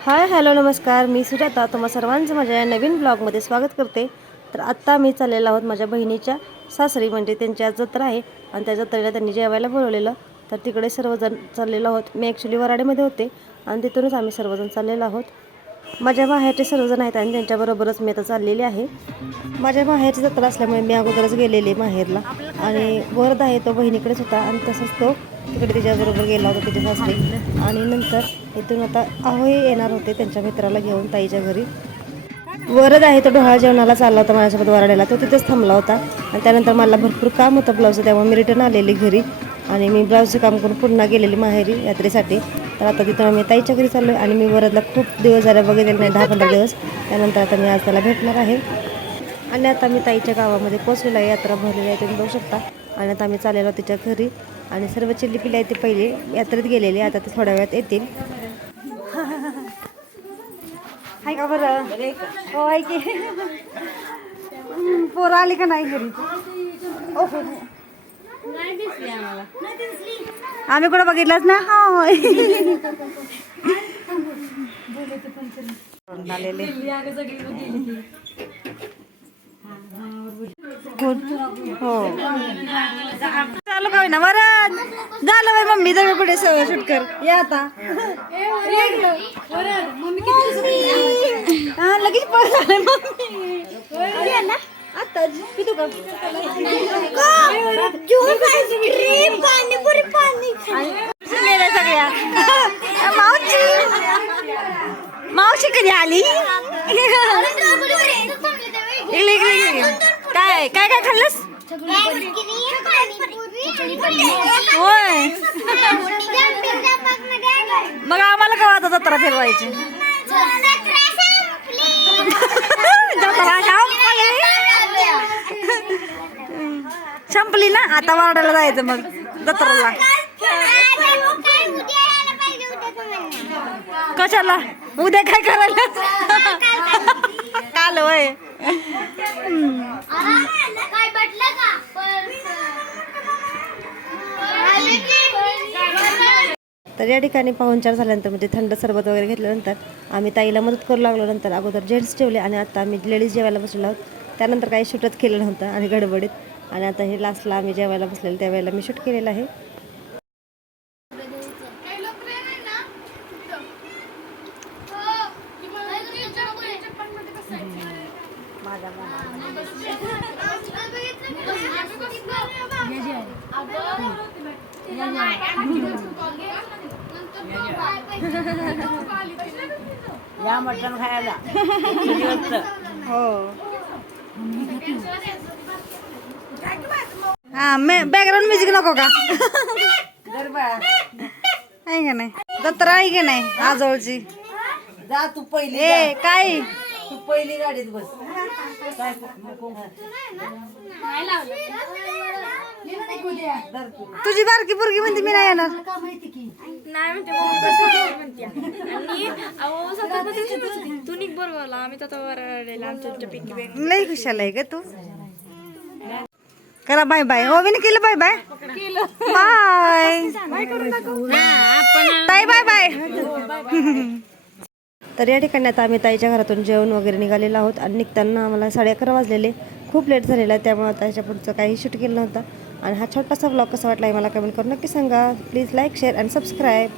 Hi hello नमस्कार. मी सुजाता. तुम्हा सर्वांचं माझ्या या नवीन ब्लॉगमध्ये स्वागत करते. तर आत्ता मी चाललेलो आहोत माझ्या बहिणीच्या सासरी म्हणजे त्यांची आज जत्रा आहे आणि त्या जत्रेला त्यांनी जेवायला बोलवलेलं. तर तिकडे सर्वजण चाललेलो आहोत. मी ॲक्च्युली वराडेमध्ये होते आणि तिथूनच आम्ही सर्वजण चाललेलो आहोत. माझ्या माहेरचे सर्वजण आहेत आणि त्यांच्याबरोबरच मी आता चाललेली आहे. माझ्या माहेरची जत्रा असल्यामुळे मी अगोदरच गेलेली माहेरला. आणि वरद आहे तो बहिणीकडेच होता आणि तसंच तो तिकडे तिच्याबरोबर गेला होता तिच्या सासरी. आणि नंतर इथून आता ahoy येणार होते त्यांच्या मित्राला घेऊन ताईच्या घरी. वरद आहे तो डोहाळ जेवणाला चालला होता माझ्यासोबत वराड्याला. तो तिथेच थांबला होता. आणि त्यानंतर मला भरपूर काम होतं ब्लाऊजचं त्यामुळे मी रिटर्न आलेली घरी. आणि मी ब्लाऊजचं काम करून पुन्हा गेलेली माहेरी यात्रेसाठी. तर आता तिथून आम्ही ताईच्या घरी चाललो आणि मी वरदला खूप दिवस झाले बघितले नाही दहा पंधरा दिवस. त्यानंतर आता मी आज त्याला भेटणार आहे. आणि आता मी ताईच्या गावामध्ये पोचलेलो आहे. यात्रा भरलेली आहे तुम्ही बघू शकता. आणि आता आम्ही चाललेलो तिच्या घरी. आणि सर्व चिल्ली पिल्ली आहेत ते पहिले यात्रेत गेलेले आता ते थोड्या वेळात येतील. हाय का बरं? हो आहे की. पोरं आली का नाही घरी? ओहो. आम्ही कुठं बघितलंच ना? होय आलेले. हो. चालू काय ना झालं बाई मम्मी जवळ कुठे शूट कर. या आता. हा लगेच पळ झालं मम्मी. या ना. आता पितो का सगळ्या. मावशी. मावशी कधी आली? इकडे इकडे. काय काय काय खाल्लंस? होय. मग आम्हाला का आता जत्रा फिरवायची? जत्रा संपली. संपली ना? आता वार्डाला जायचं मग जत्राला. कशाला? उद्या काय करायला? काल वय तर या ठिकाणी पाहुणचार झाल्यानंतर म्हणजे थंड सरबत वगैरे घेतल्यानंतर आम्ही ताईला मदत करू लागलो नंतर अगोदर जेंट्स ठेवले आणि आता आम्ही लेडीज जेवायला बसलेलो आहोत. त्यानंतर काही शूटच केलं नव्हतं आणि गडबडीत. आणि आता हे लास्टला आम्ही जेवायला बसलेलं त्यावेळेला मी शूट केलेलं आहे. या मटण खायला. हो हा बॅकग्राऊंड म्युझिक नको का? आहे का नाही? जत्रा आहे की नाही आजवळची जा तू पहिली काय. तू पहिली गाडीत बस. काय. तुझी बारकी पोरगी म्हणते मी नाही येणार. नाही म्हणते म्हणते. तू निघ बरोबर आम्ही आमच्या पिंकी लई खुशाल आहे का तू. करा बाय बाय. हो मी केलं बाय बाय. बाय. ताई बाय बाय. तर या ठिकाणी आता आम्ही ताईच्या घरातून जेवण वगैरे निघालेलो आहोत आणि निघताना आम्हाला साडे अकरा वाजलेले. खूप लेट झालेला आहे त्यामुळे आता याच्या पुढचं काही शूट केलं नव्हतं. आणि हा छोटासा ब्लॉग कसा वाटला आहे मला कमेंट करून नक्की सांगा. Please like share and subscribe